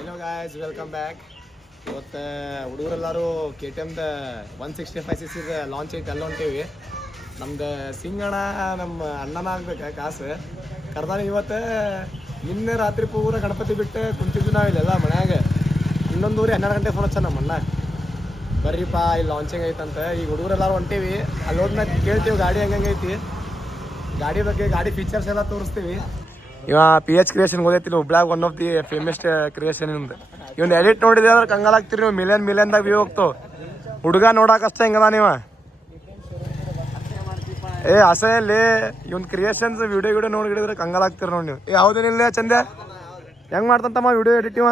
Hello guys, welcome back. ಇವತ್ತು ಹುಡುಗರೆಲ್ಲರೂ KTMದ 165cc launch ಐತೆ ಎಲ್ಲ ಹೊಂಟೀವಿ. ನಮ್ದು ಸಿಂಗಣ ನಮ್ಮ ಅಣ್ಣನ ಆಗ್ಬೇಕು ಕಾಸು ಕರ್ದಾನ. ಇವತ್ತು ನಿನ್ನೆ ರಾತ್ರಿ ಪೂರ ಗಣಪತಿ ಬಿಟ್ಟು ಕುಂತಿದ್ದು ನಾವಿಲ್ಲೆಲ್ಲ ಮನ್ಯಾಗ. 11:12 ಗಂಟೆ ಫೋನ್ ಹಚ್ಚ ನಮ್ಮ ಅಣ್ಣ, ಬರ್ರಿಪ್ಪ ಇಲ್ಲಿ ಲಾಂಚಿಂಗ್ ಐತಂತ. ಈಗ ಹುಡುಗರೆಲ್ಲರೂ ಹೊಂಟೀವಿ. ಅಲ್ಲಿ ಹೋದ್ಮೇಲೆ ಕೇಳ್ತೀವಿ ಗಾಡಿ ಹೆಂಗೈತಿ, ಗಾಡಿ ಬಗ್ಗೆ, ಗಾಡಿ ಫೀಚರ್ಸ್ ಎಲ್ಲ ತೋರಿಸ್ತೀವಿ. ಇವ PH ಕ್ರಿಯೇಷನ್ ಓದೈತಿ ಹುಬ್ಳ್ಯಾಗ, one of the famous creation ಇಂದ. ಇವ್ನ ಎಡಿಟ್ ನೋಡಿದ್ರೆ ಅಂದ್ರೆ ಕಂಗಾಲಾಗ್ತೀರಿ ನೀವು. ಮಿಲಿಯನ್ದಾಗ ವ್ಯೂ ಹೋಗ್ತಾವ. ಹುಡುಗ ನೋಡಕಷ್ಟೇ ಹೆಂಗದ ನೀವ. ಅಸಹ್ಯಲ್ಲಿ ಇವ್ನ ಕ್ರಿಯೇಷನ್ಸ್ ವಿಡಿಯೋ ನೋಡಿದ್ರೆ ಕಂಗಾಲಾಗ್ತೀರಿ ನೋಡಿ ನೀವು. ಯಾವುದೇನಿಲ್ಲ ಚಂದ ಹೆಂಗ್ ಮಾಡ್ತಂತಮ್ಮ ವಿಡಿಯೋ ಎಡಿಟ್. ಇವ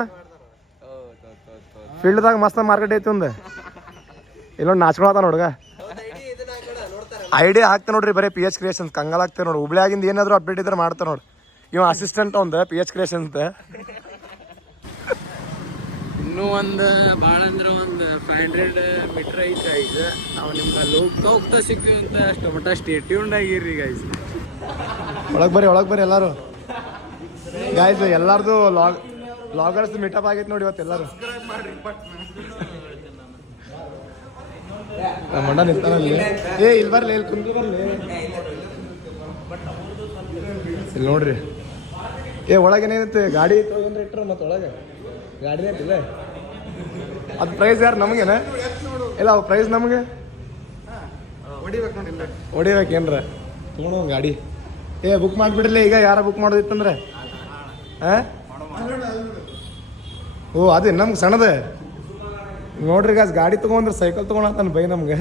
ಫೀಲ್ಡ್ದಾಗ ಮಸ್ತ್ ಮಾರ್ಕೆಟ್ ಐತಿ ಒಂದು. ಇಲ್ಲೊಂದು ನಾಚ್ಕೊಳತಾನ ಹುಡುಗ. ಐಡಿಯಾ ಹಾಕ್ತಾ ನೋಡ್ರಿ ಬರೀ PH ಕ್ರಿಯೇಷನ್ಸ್. ಕಂಗಾಲಾಗ್ತೀರಿ ನೋಡಿ. ಹುಬ್ಳ್ಯಾಗಿಂದ ಏನಾದ್ರು ಅಪ್ಡೇಟ್ ಇದ್ರೆ ಮಾಡ್ತಾ ನೋಡಿ. ಇವ ಅಸಿಸ್ಟೆಂಟ್ ಒಂದು PH ಕ್ರಿಯೇಷನ್ಸ್. ಇನ್ನೂ ಒಂದು ಭಾಳ ಅಂದ್ರೆ ಒಂದು 500 ಮೀಟ್ರ್ ಐತೆ ಗೈಸ್. ನಾವು ನಿಮ್ಗೆ ಅಲ್ಲಿ ಹೋಗ್ತಾ ಸಿಗ್ತೀವಿ ಅಂತ ಅಷ್ಟು ಮಟ್ಟ ಸ್ಟೇ ಟ್ಯೂನ್ಡ್ ಆಗಿರ್ರಿ ಗೈಸ್. ಒಳಗೆ ಬರ್ರಿ ಎಲ್ಲರೂ ಗಾಯ್ಸ್. ಎಲ್ಲಾರ್ದು ಲಾಗರ್ಸ್ ಮೀಟಪ್ ಆಗೈತೆ ನೋಡಿ ಇವತ್ತು ಎಲ್ಲರೂ. ನಮ್ಮ ಅಣ್ಣ ನಿಂತಾನಲ್ಲಿ. ಇಲ್ಲಿ ಬರ್ಲಿ, ಇಲ್ಲಿ ಕುಂದು ಬರ್ಲಿ. ಇಲ್ಲಿ ನೋಡ್ರಿ. ಒಳಗೇನೈತೆ ಗಾಡಿ ತೊಗೊಂಡ್ರೆ ಇಟ್ಟರು ಮತ್ತೆ ಒಳಗೆ ಗಾಡಿನೇ ಐತಿಲ್ಲ. ಅದು ಪ್ರೈಸ್ ಯಾರು ನಮಗೇನ? ಇಲ್ಲ ಅವು ಪ್ರೈಸ್ ನಮಗೆ ಹೊಡಿಬೇಕೇನ್ರ ತೊಗೊಂಡು ಗಾಡಿ. ಬುಕ್ ಮಾಡಿಬಿಡ್ಲಿ ಈಗ. ಯಾರ ಬುಕ್ ಮಾಡೋದಿತ್ತಂದ್ರೆ ಓ ಅದೇ ನಮ್ಗೆ ಸಣ್ಣದ ನೋಡ್ರಿ ಗಾಸ್. ಗಾಡಿ ತೊಗೊಂಡ್ರೆ ಸೈಕಲ್ ತೊಗೊಂಡಂತಾನೆ ಬೈ ನಮ್ಗೆ.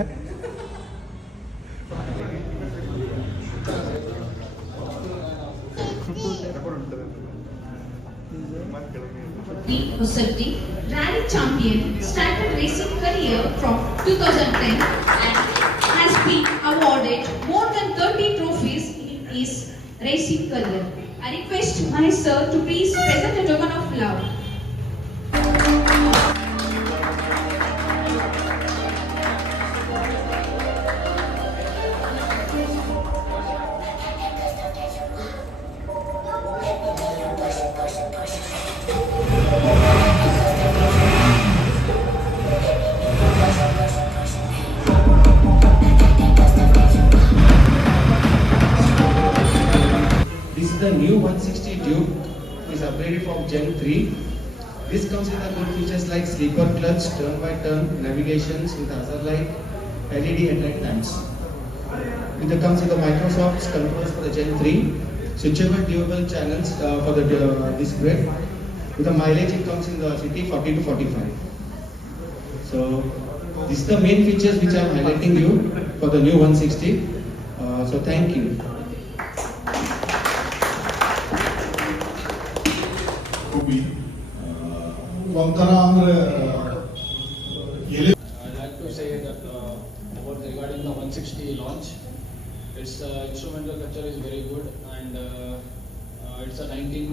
Hussain, rally champion, started racing career from 2010 and has been awarded more than 30 trophies in his racing career. I request my sir to please present a token of love. This is the new 160 Duke. Is upgraded from Gen 3. This comes with a good features like sleeper clutch, turn-by-turn navigations with hazard light, LED headlight lamps. It comes with the Microsoft controls for the Gen 3, switchable dual channels for the disc brake. With the mileage, it comes in the city 40 to 45. So this is the main features which I am highlighting you for the new 160. So thank you. ಒಂಥರ ಅಂದ್ರೆ I'd like to say that about regarding the 160 launch, its instrumental structure is very good, and it's a 19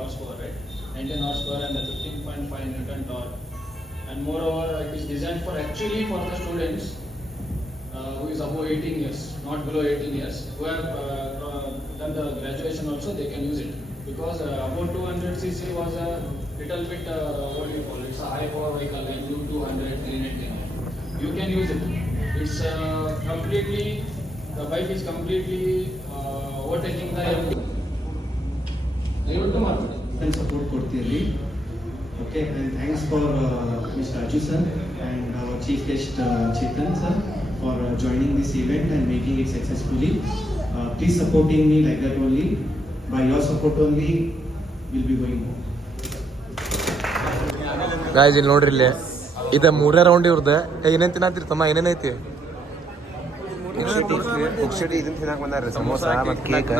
horsepower, right? 19 horsepower and a 15.5 Newton torque, and moreover it is designed for the students who is above 18 years, not below 18 years, who have done the graduation also. They can use it, because above 200cc was a little bit what do you call it? It's a high power vehicle like 200, 390. You can use it. It's completely, the bike is completely overtaking the And support ಕೊಡ್ತೀರಿ. Okay, and thanks for Mr. Aju sir and our chief guest Chetan sir for joining this event and making it successfully. Please supporting me like that only. By your support only, we'll be going more. Guys ಇಲ್ಲಿ ನೋಡ್ರಿ, ಇಲ್ಲಿ ಇದು 3ನೇ round ಇವ್ರದ್ದು. ಏನೇನು ತಿನ್ನತ್ತೀರಿ ತಮ್ಮ? ಏನೇನೈತಿ? ಪುಕ್ಷಡಿ ಇದನ್ನ ತಿನ್ನಕ್ ಬಂದಾರ್ರಿ, ಸಮೋಸ ಮತ್ತು ಕೇಕ್.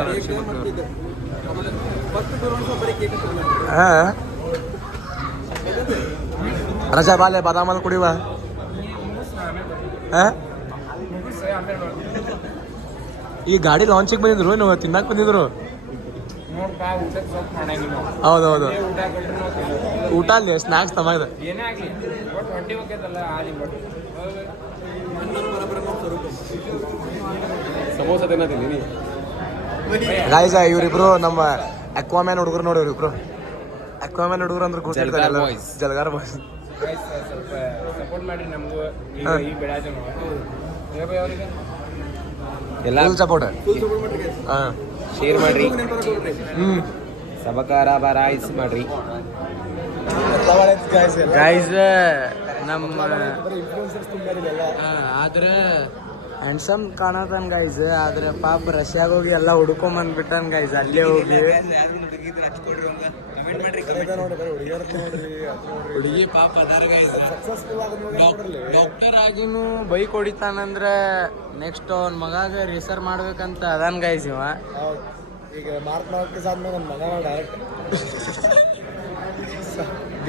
ರಜಾ ಬಾಲೆ ಬಾದಾಮಲ್ಲಿ ಕುಡಿವ. ಈ ಗಾಡಿ ಲಾಂಚಿಗೆ ಬಂದಿದ್ರು, ನೀವು ತಿನ್ನಕ್ ಬಂದಿದ್ರು? ಹೌದೌದು. ಊಟ ಅಲ್ಲಿ ಸ್ನ್ಯಾಕ್ಸ್ ತಮ್ಮ ಇದೆ. ಸಮೋಸ ತಿನ್ನತೀನಿ. ಗಾಯ್ಸ್ ಇವರಿಬ್ರು ನಮ್ಮ ಅಕ್ವಾಮ್ಯಾನ್ ಹುಡುಗರು ನೋಡಿ. ಇವರಿಬ್ರು ಅಕ್ವಾಮನ್ ಹುಡುಗರು ಅಂದ್ರೆ ಜಲ್ಗಾರ್ boys. ಜಲ್ಗಾರ್ ಬಾಯ್ಸ್. ಸ್ವಲ್ಪ ಸಪೋರ್ಟ್ ಮಾಡ್ರಿ ನಮಗೂ ಈ ಬೆಳೆದ ಫುಲ್ ಸಪೋರ್ಟ್. ಹಾಂ ಶೇರ್ ಮಾಡ್ರಿ ಸಬಕಾರ ಬರಾಯ್ಸ್ ಮಾಡ್ರಿ ಗೈಸ್ ನಮ್ಮ ಆದ್ರೆ ಹ್ಯಾಂಡ್ಸಮ್ ಕಾಣತಾನ ಗೈಸ್, ಆದ್ರೆ ಪಾಪ ರಷ್ಯಾಗ ಹೋಗಿ ಎಲ್ಲ ಹುಡ್ಕೊಂಬಂದ್ಬಿಟ್ಟಾನ ಗೈಸ್. ಅಲ್ಲೇ ಹೋಗಿ ಹುಡುಗಿ ಪಾಪ ಅದಾರ ಗೈಸ್. ಡಾಕ್ಟರ್ ಆಗಿನೂ ಬೈಕ್ ಹೊಡಿತಾನಂದ್ರೆ ನೆಕ್ಸ್ಟ್ ಅವ್ನ ಮಗಾಗ ರಿಸರ್ ಮಾಡ್ಬೇಕಂತ ಅದಾನ ಗೈಸ್ ಇವ. ಈಗ ಮಾರ್ಕ್ ಮಾಡೋಕೆ ಸಾಧ್ಯ ನನ್ನ ಮಗನ ಡೈರೆಕ್ಟ್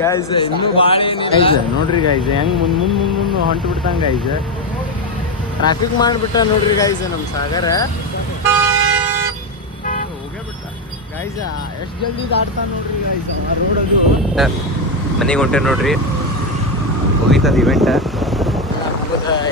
ಗೈಸ್ ಇನ್ನೂ ಭಾಳ ಗೈಸ್ ನೋಡ್ರಿ ಗೈಸ್ ಹೆಂಗ್ ಮುಂದ್ ಹೊಂಟು ಬಿಡ್ತಾನ ಗೈಸ್. ಟ್ರಾಫಿಕ್ ಮಾಡಿಬಿಟ್ಟ ನೋಡ್ರಿ ಗೈಸ್ ನಮ್ಮ ಸಾಗರ. ಹೋಗೇ ಬಿಟ್ಟ ಗೈಸ್, ಎಷ್ಟು ಜಲ್ದಿ ದಾಟ್ತಾನ ನೋಡ್ರಿ ಗೈಸ್ ಆ ರೋಡ್ ಅದು. ಮನೆಗೆ ಹೊಂಟೆ ನೋಡ್ರಿ, ಹೋಗಿತ್ತದ ಇವೆಂಟ್.